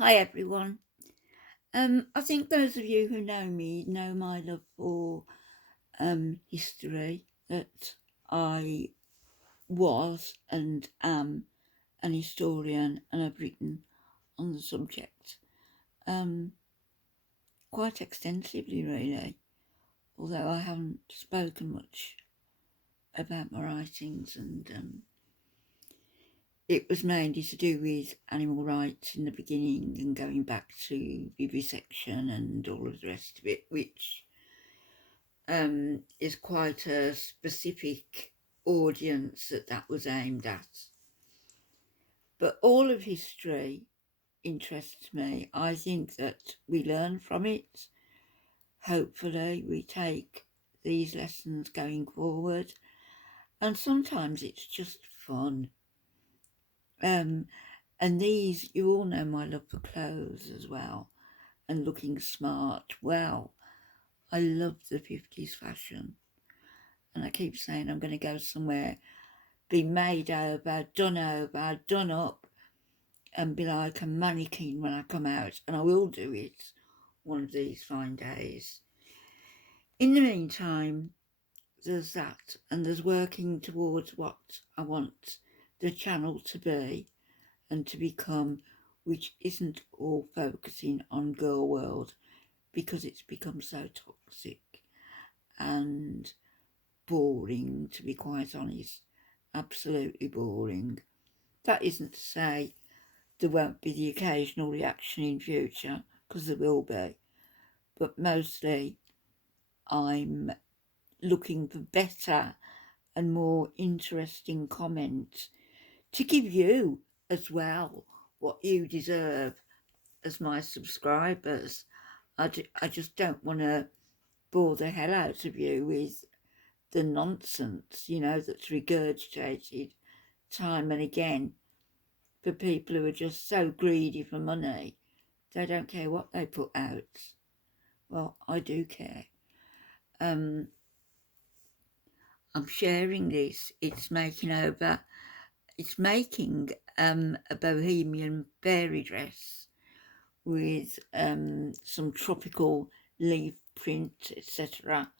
Hi everyone. I think those of you who know me know my love for history, that I was and am an historian and have written on the subject quite extensively really, although I haven't spoken much about my writings, and it was mainly to do with animal rights in the beginning and going back to vivisection and all of the rest of it, which is quite a specific audience that was aimed at. But all of history interests me. I think that we learn from it. Hopefully we take these lessons going forward, and sometimes it's just fun. And these, you all know my love for clothes as well, and looking smart. Well, I love the 50s fashion, and I keep saying I'm going to go somewhere, be made over, done up, and be like a mannequin when I come out, and I will do it one of these fine days. In the meantime, there's that, and there's working towards what I want the channel to be and to become, which isn't all focusing on girl world, because it's become so toxic and boring, to be quite honest. Absolutely boring. That isn't to say there won't be the occasional reaction in future, because there will be, but mostly I'm looking for better and more interesting comments to give you as well what you deserve as my subscribers. I just don't want to bore the hell out of you with the nonsense, that's regurgitated time and again for people who are just so greedy for money. They don't care what they put out. Well, I do care. I'm sharing this. It's making a bohemian fairy dress with some tropical leaf print, etc.,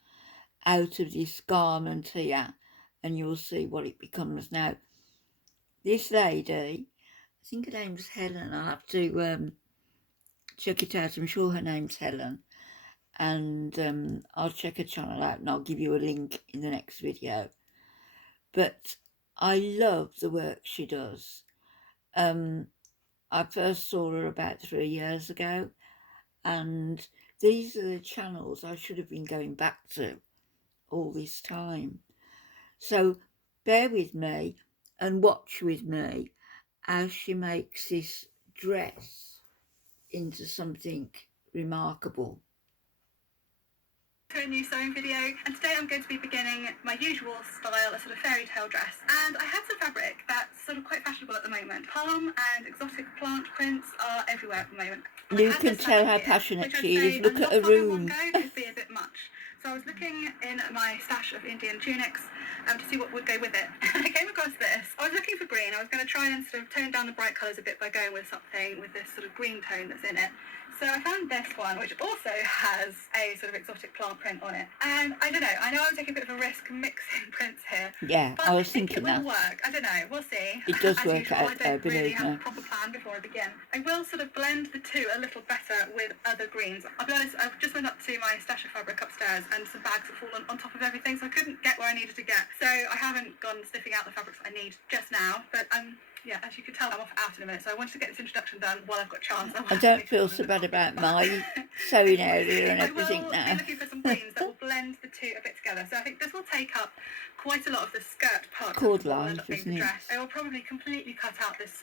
out of this garment here, and you'll see what it becomes. Now, this lady, I think her name's Helen. I'll have to check it out. I'm sure her name's Helen, and I'll check her channel out and I'll give you a link in the next video. But I love the work she does. I first saw her about 3 years ago, and these are the channels I should have been going back to all this time. So bear with me and watch with me as she makes this dress into something remarkable. To a new sewing video, and today I'm going to be beginning my usual style, a sort of fairy tale dress. And I have some fabric that's sort of quite fashionable at the moment. Palm and exotic plant prints are everywhere at the moment. You can tell how passionate she is. Look at her room. Could be a bit much. So I was looking in my stash of Indian tunics to see what would go with it. And I came across this. I was looking for green. I was going to try and sort of tone down the bright colours a bit by going with something with this sort of green tone that's in it. So I found this one, which also has a sort of exotic plant print on it. And I don't know, I know I'm taking a bit of a risk mixing prints here. Yeah, but I was thinking it that. will work. I don't know, we'll see. It does As work usual, out, I don't believe really have me. a proper plan before I begin. I will sort of blend the two a little better with other greens. I'll be honest, I've just went up to my stash of fabric upstairs and some bags have fallen on top of everything, so I couldn't get where I needed to get. So I haven't gone sniffing out the fabrics I need just now, but yeah, as you can tell, I'm off out in a minute, so I wanted to get this introduction done while I've got a chance. I don't feel so bad about my sewing area and everything now. I will be looking for some greens that will blend the two a bit together. So I think this will take up quite a lot of the skirt part. Cord lines, isn't it? I will probably completely cut out this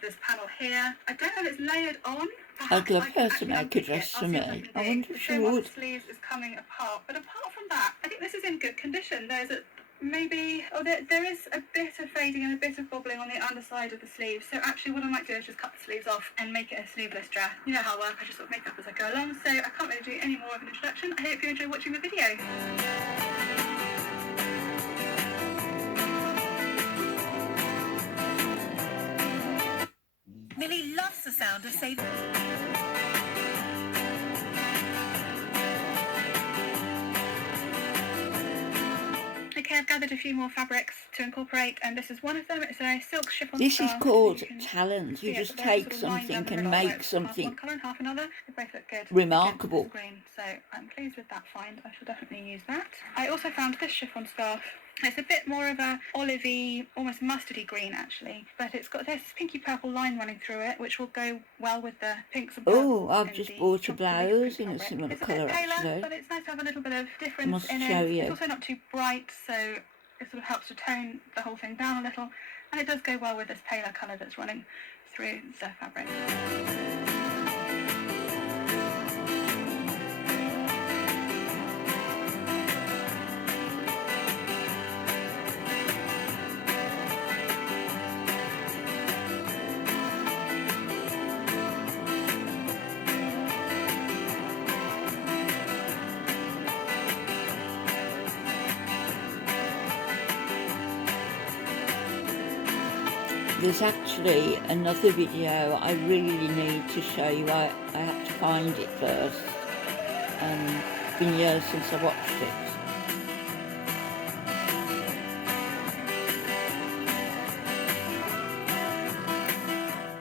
this panel here. I don't know if it's layered on. I'd love her to make a dress for me. I wonder if she would. The sleeves is coming apart, but apart from that, I think this is in good condition. There's a there is a bit of fading and a bit of bobbling on the underside of the sleeve. So actually what I might do is just cut the sleeves off and make it a sleeveless dress. You know how I work, I just sort of make up as I go along. So I can't really do any more of an introduction. I hope you enjoy watching the video. Millie loves the sound of saving. Okay, I've gathered a few more fabrics to incorporate, and this is one of them. It's a silk chiffon This scarf. is called talent. You just they're take sort of lined down something the and middle, make half something one colour and half another. They both look good. remarkable. Again, green, so I'm pleased with that find. I shall definitely use that. I also found this chiffon scarf. It's a bit more of a olivey, almost mustardy green actually, but it's got this pinky purple line running through it, which will go well with the pinks and purples. Oh, I've just bought a blouse in a similar colour paler, actually. but it's nice to have a little bit of difference in show it. you. It's also not too bright, so it sort of helps to tone the whole thing down a little, and it does go well with this paler colour that's running through the fabric. There's actually another video I really need to show you. I had to find it first. It's been years since I watched it.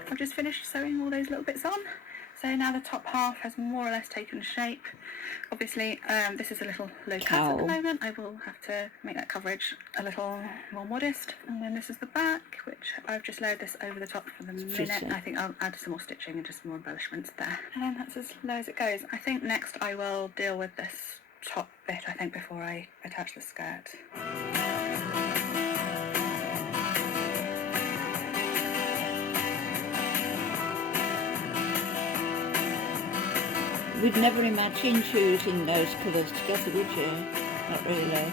I've just finished sewing all those little bits on. So now the top half has more or less taken shape. Obviously, this is a little low cut at the moment. I will have to make that coverage a little more modest. And then this is the back, which I've just layered this over the top for the minute. I think I'll add some more stitching and just some more embellishments there. And then that's as low as it goes. I think next I will deal with this top bit, I think, before I attach the skirt. We'd never imagine choosing those colours together, would you? Not really.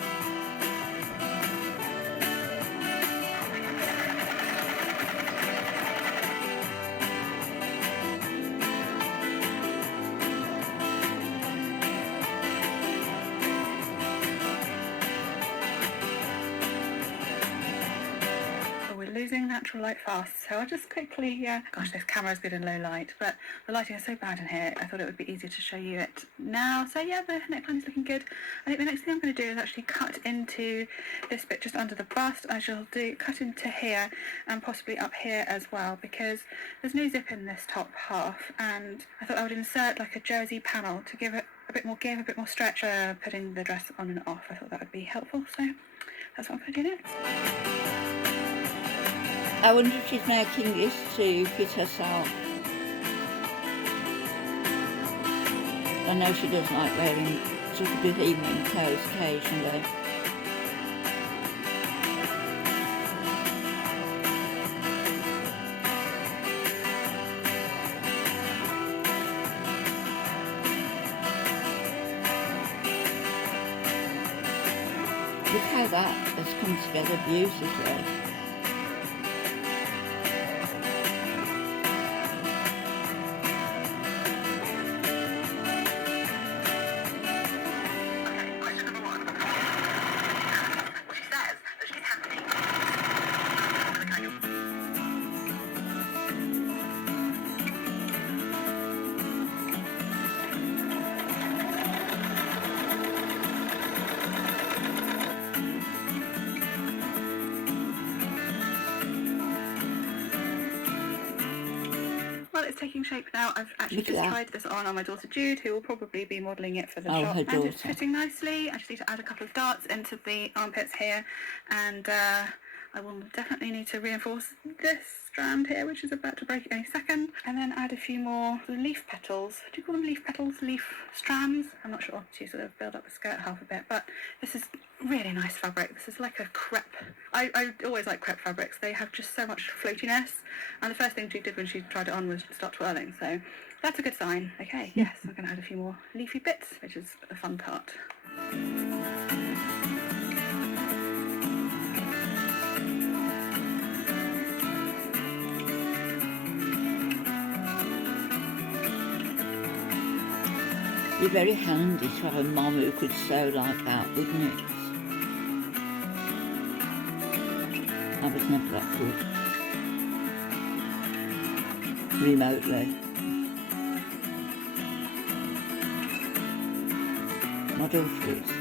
Losing natural light fast, so I'll just quickly, gosh, this camera's good in low light, but the lighting is so bad in here, I thought it would be easier to show you it now. So yeah, the neckline is looking good. I think the next thing I'm going to do is actually cut into this bit just under the bust. I shall cut into here and possibly up here as well, because there's no zip in this top half, and I thought I would insert like a jersey panel to give it a bit more give, a bit more stretch, putting the dress on and off. I thought that would be helpful, so that's what I'm going to do next. I wonder if she's making this to fit herself. I know she does like wearing sort of bohemian clothes occasionally. Look how that has come together beautifully. It's taking shape now. I've actually just tried this on my daughter Jude, who will probably be modelling it for the shop, and it's fitting nicely. I just need to add a couple of darts into the armpits here, and I will definitely need to reinforce this strand here, which is about to break any second, and then add a few more leaf petals. Do you call them leaf petals? Leaf strands? I'm not sure, to sort of build up the skirt half a bit, but this is really nice fabric. This is like a crepe. I always like crepe fabrics. They have just so much floatiness, and the first thing she did when she tried it on was start twirling, so that's a good sign. Okay, yes, I'm going to add a few more leafy bits, which is the fun part. It'd be very handy to have a mum who could sew like that, wouldn't it? I was never that good. remotely. My daughter is.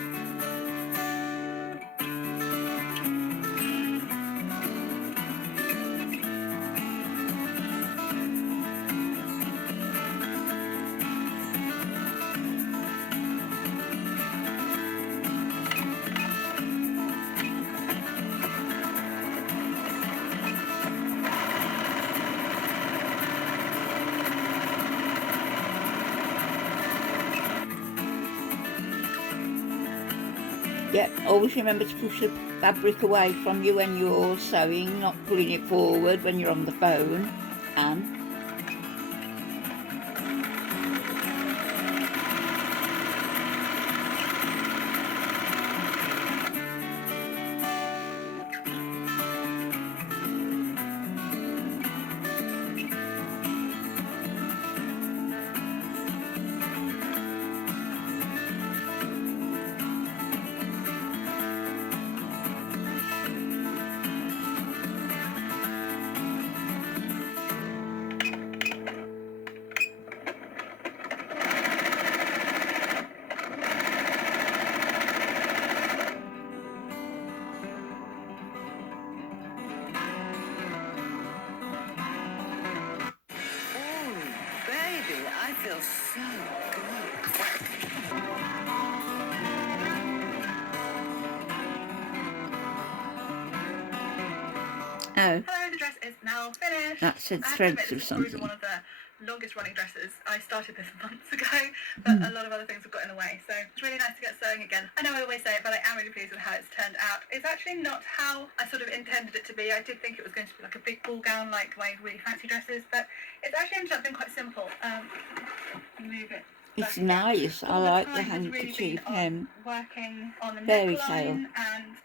Yeah, always remember to push the fabric away from you when you're sewing, not pulling it forward when you're on the phone. Anne. I feel so good. Oh. Hello, the dress is now finished. That said I have to threads admit, or this is probably something. one of the longest running dresses. I started this months ago, but a lot of other things have got in the way. So it's really nice to get sewing again. I know I always say it, but I am really pleased with how it's turned out. It's actually not how I sort of intended it to be. I did think it was going to be like a big ball gown, like my really fancy dresses, but it's actually ended up being quite simple. Move it. It's nice. I like the handkerchief hem. Working on the Fairy neckline tale.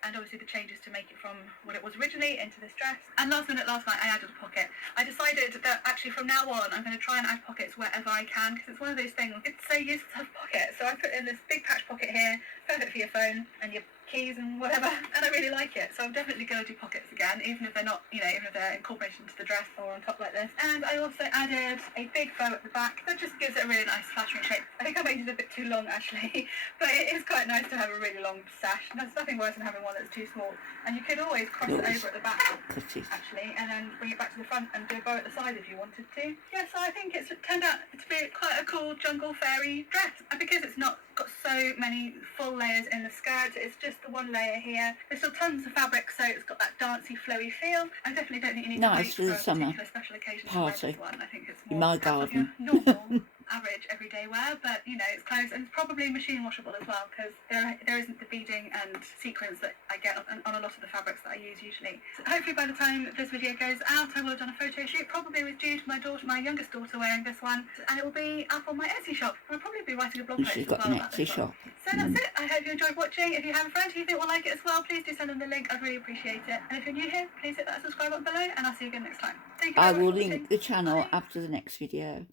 and obviously the changes to make it from what it was originally into this dress. And last night I added a pocket. I decided that actually from now on I'm going to try and add pockets wherever I can, because it's one of those things, it's so useful to have pockets. So I put in this big patch pocket here, perfect for your phone and your keys and whatever, and I really like it. So I'm definitely going to do pockets again, even if they're not, even if they're incorporated into the dress or on top like this. And I also added a big bow at the back that just gives it a really nice flattering shape. I think I made it a bit too long actually, but it is quite nice to have a really long sash. And there's nothing worse than having one that's too small. And you could always cross it over at the back actually, and then bring it back to the front and do a bow at the side if you wanted to. Yeah, so I think it's turned out to be quite a cool jungle fairy dress. And because it's not got so many full layers in the skirt, it's just the one layer here. There's still tons of fabric, so it's got that dancey, flowy feel. I definitely don't think you need to wait for a particular special occasion to wear this one. I think it's more in my garden. Like normal, average, everyday wear, but it's clothes, and it's probably machine washable as well, because there isn't the beading and sequins that I get on a lot of the fabrics that I use usually. So hopefully by the time this video goes out, I will have done a photo shoot, probably with Jude, my youngest daughter, wearing this one, and it will be up on my Etsy shop. I'll probably be writing a blog post as well about this one. So that's it. I hope you enjoyed watching. If you have a friend who you think will like it as well, please do send them the link. I'd really appreciate it. And if you're new here, please hit that subscribe button below, and I'll see you again next time. Thank you very I much will for watching. link the channel Bye. after the next video.